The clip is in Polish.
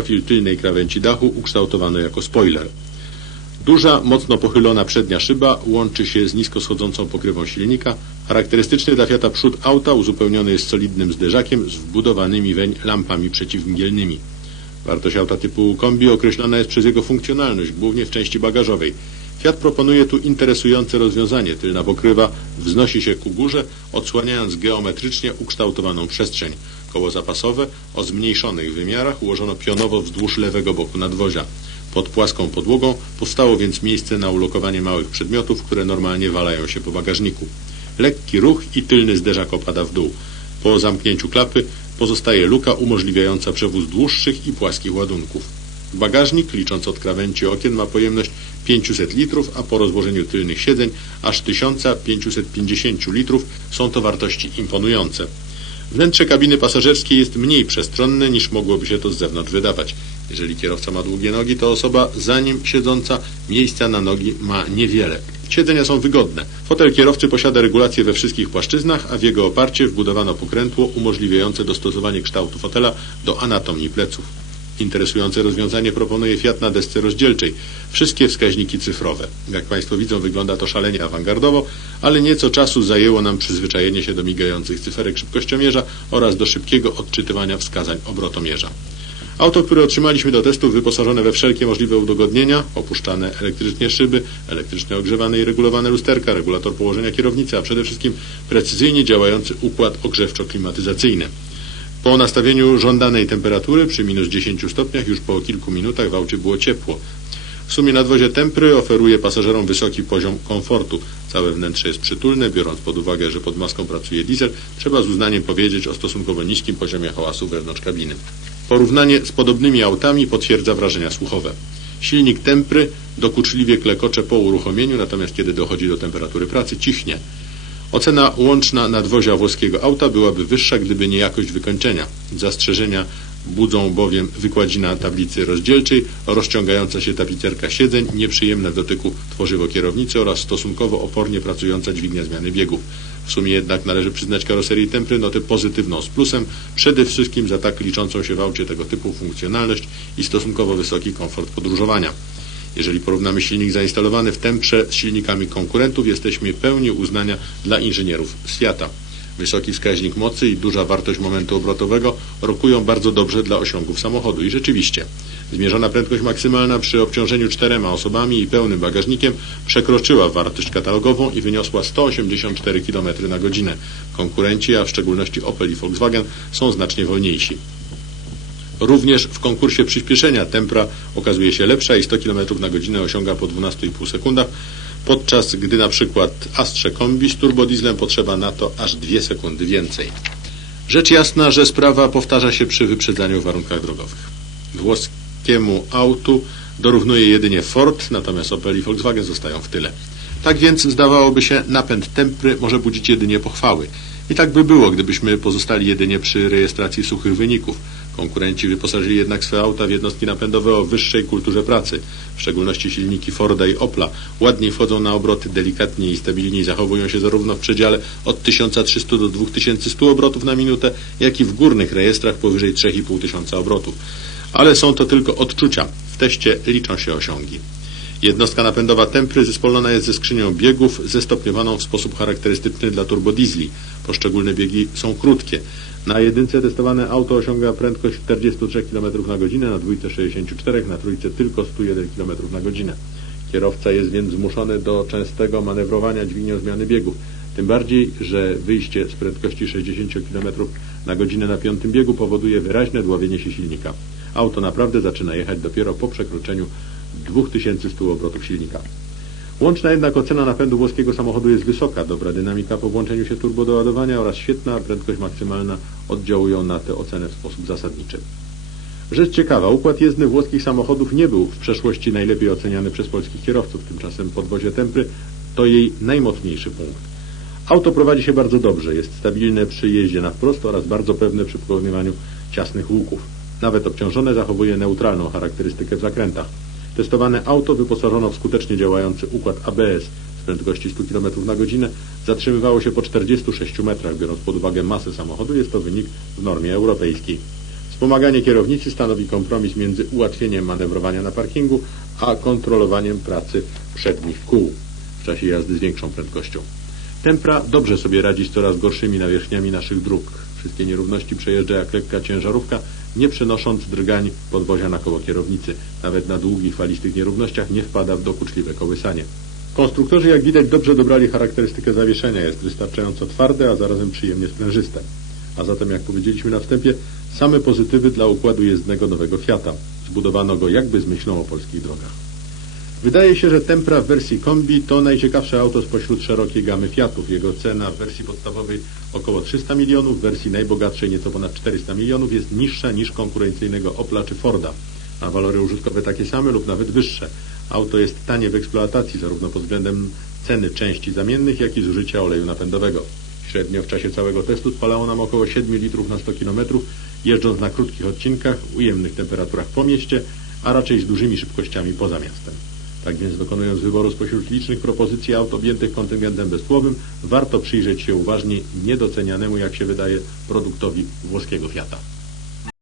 profil tylnej krawędzi dachu ukształtowano jako spoiler. Duża, mocno pochylona przednia szyba łączy się z nisko schodzącą pokrywą silnika. Charakterystyczny dla Fiata przód auta uzupełniony jest solidnym zderzakiem z wbudowanymi weń lampami przeciwmgielnymi. Wartość auta typu kombi określona jest przez jego funkcjonalność, głównie w części bagażowej. Fiat proponuje tu interesujące rozwiązanie. Tylna pokrywa wznosi się ku górze, odsłaniając geometrycznie ukształtowaną przestrzeń. Koło zapasowe o zmniejszonych wymiarach ułożono pionowo wzdłuż lewego boku nadwozia. Pod płaską podłogą powstało więc miejsce na ulokowanie małych przedmiotów, które normalnie walają się po bagażniku. Lekki ruch i tylny zderzak opada w dół. Po zamknięciu klapy pozostaje luka umożliwiająca przewóz dłuższych i płaskich ładunków. Bagażnik, licząc od krawędzi okien, ma pojemność 500 litrów, a po rozłożeniu tylnych siedzeń aż 1550 litrów. Są to wartości imponujące. Wnętrze kabiny pasażerskiej jest mniej przestronne niż mogłoby się to z zewnątrz wydawać. Jeżeli kierowca ma długie nogi, to osoba za nim siedząca miejsca na nogi ma niewiele. Siedzenia są wygodne. Fotel kierowcy posiada regulację we wszystkich płaszczyznach, a w jego oparcie wbudowano pokrętło umożliwiające dostosowanie kształtu fotela do anatomii pleców. Interesujące rozwiązanie proponuje Fiat na desce rozdzielczej. Wszystkie wskaźniki cyfrowe. Jak Państwo widzą, wygląda to szalenie awangardowo, ale nieco czasu zajęło nam przyzwyczajenie się do migających cyferek szybkościomierza oraz do szybkiego odczytywania wskazań obrotomierza. Auto, które otrzymaliśmy do testów, wyposażone we wszelkie możliwe udogodnienia, opuszczane elektrycznie szyby, elektrycznie ogrzewane i regulowane lusterka, regulator położenia kierownicy, a przede wszystkim precyzyjnie działający układ ogrzewczo-klimatyzacyjny. Po nastawieniu żądanej temperatury przy minus 10 stopniach już po kilku minutach w aucie było ciepło. W sumie nadwozie Tempry oferuje pasażerom wysoki poziom komfortu. Całe wnętrze jest przytulne, biorąc pod uwagę, że pod maską pracuje diesel, trzeba z uznaniem powiedzieć o stosunkowo niskim poziomie hałasu wewnątrz kabiny. Porównanie z podobnymi autami potwierdza wrażenia słuchowe. Silnik Tempry dokuczliwie klekocze po uruchomieniu, natomiast kiedy dochodzi do temperatury pracy cichnie. Ocena łączna nadwozia włoskiego auta byłaby wyższa, gdyby nie jakość wykończenia. Zastrzeżenia budzą bowiem wykładzina tablicy rozdzielczej, rozciągająca się tapicerka siedzeń, nieprzyjemne w dotyku tworzywo kierownicy oraz stosunkowo opornie pracująca dźwignia zmiany biegów. W sumie jednak należy przyznać karoserii Tempry notę pozytywną z plusem, przede wszystkim za tak liczącą się w aucie tego typu funkcjonalność i stosunkowo wysoki komfort podróżowania. Jeżeli porównamy silnik zainstalowany w Temprze z silnikami konkurentów, jesteśmy pełni uznania dla inżynierów Fiata. Wysoki wskaźnik mocy i duża wartość momentu obrotowego rokują bardzo dobrze dla osiągów samochodu. I rzeczywiście, zmierzona prędkość maksymalna przy obciążeniu czterema osobami i pełnym bagażnikiem przekroczyła wartość katalogową i wyniosła 184 km na godzinę. Konkurenci, a w szczególności Opel i Volkswagen, są znacznie wolniejsi. Również w konkursie przyspieszenia tempra okazuje się lepsza i 100 km na godzinę osiąga po 12,5 sekundach, podczas gdy na przykład Astrze Kombi z turbodieslem potrzeba na to aż 2 sekundy więcej. Rzecz jasna, że sprawa powtarza się przy wyprzedzaniu w warunkach drogowych. Włoskiemu autu dorównuje jedynie Ford, natomiast Opel i Volkswagen zostają w tyle. Tak więc zdawałoby się napęd tempry może budzić jedynie pochwały. I tak by było, gdybyśmy pozostali jedynie przy rejestracji suchych wyników. Konkurenci wyposażyli jednak swe auta w jednostki napędowe o wyższej kulturze pracy. W szczególności silniki Forda i Opla ładniej wchodzą na obroty, delikatniej i stabilniej zachowują się zarówno w przedziale od 1300 do 2100 obrotów na minutę, jak i w górnych rejestrach powyżej 3500 obrotów. Ale są to tylko odczucia. W teście liczą się osiągi. Jednostka napędowa Tempry zespolona jest ze skrzynią biegów zestopniowaną w sposób charakterystyczny dla turbodiesli. Poszczególne biegi są krótkie. Na jedynce testowane auto osiąga prędkość 43 km na godzinę, na dwójce 64, na trójce tylko 101 km na godzinę. Kierowca jest więc zmuszony do częstego manewrowania dźwignią zmiany biegów. Tym bardziej, że wyjście z prędkości 60 km na godzinę na piątym biegu powoduje wyraźne dławienie się silnika. Auto naprawdę zaczyna jechać dopiero po przekroczeniu 2100 obrotów silnika. Łączna jednak ocena napędu włoskiego samochodu jest wysoka. Dobra dynamika po włączeniu się turbo do ładowania oraz świetna prędkość maksymalna oddziałują na tę ocenę w sposób zasadniczy. Rzecz ciekawa, układ jezdny włoskich samochodów nie był w przeszłości najlepiej oceniany przez polskich kierowców. Tymczasem podwozie Tempry to jej najmocniejszy punkt. Auto prowadzi się bardzo dobrze, jest stabilne przy jeździe na wprost oraz bardzo pewne przy pokonywaniu ciasnych łuków. Nawet obciążone zachowuje neutralną charakterystykę w zakrętach. Testowane auto wyposażono w skutecznie działający układ ABS z prędkości 100 km na godzinę zatrzymywało się po 46 metrach. Biorąc pod uwagę masę samochodu, jest to wynik w normie europejskiej. Wspomaganie kierownicy stanowi kompromis między ułatwieniem manewrowania na parkingu, a kontrolowaniem pracy przednich kół w czasie jazdy z większą prędkością. Tempra dobrze sobie radzi z coraz gorszymi nawierzchniami naszych dróg. Wszystkie nierówności przejeżdża jak lekka ciężarówka, nie przenosząc drgań podwozia na koło kierownicy. Nawet na długich, falistych nierównościach nie wpada w dokuczliwe kołysanie. Konstruktorzy, jak widać, dobrze dobrali charakterystykę zawieszenia. Jest wystarczająco twarde, a zarazem przyjemnie sprężyste. A zatem, jak powiedzieliśmy na wstępie, same pozytywy dla układu jezdnego nowego Fiata. Zbudowano go jakby z myślą o polskich drogach. Wydaje się, że Tempra w wersji kombi to najciekawsze auto spośród szerokiej gamy Fiatów. Jego cena w wersji podstawowej około 300 milionów, w wersji najbogatszej nieco ponad 400 milionów jest niższa niż konkurencyjnego Opla czy Forda, a walory użytkowe takie same lub nawet wyższe. Auto jest tanie w eksploatacji zarówno pod względem ceny części zamiennych, jak i zużycia oleju napędowego. Średnio w czasie całego testu spalało nam około 7 litrów na 100 km, jeżdżąc na krótkich odcinkach, ujemnych temperaturach po mieście, a raczej z dużymi szybkościami poza miastem. Tak więc dokonując wyboru spośród licznych propozycji aut objętych kontyngentem bezpłowym, warto przyjrzeć się uważnie niedocenianemu, jak się wydaje, produktowi włoskiego Fiata.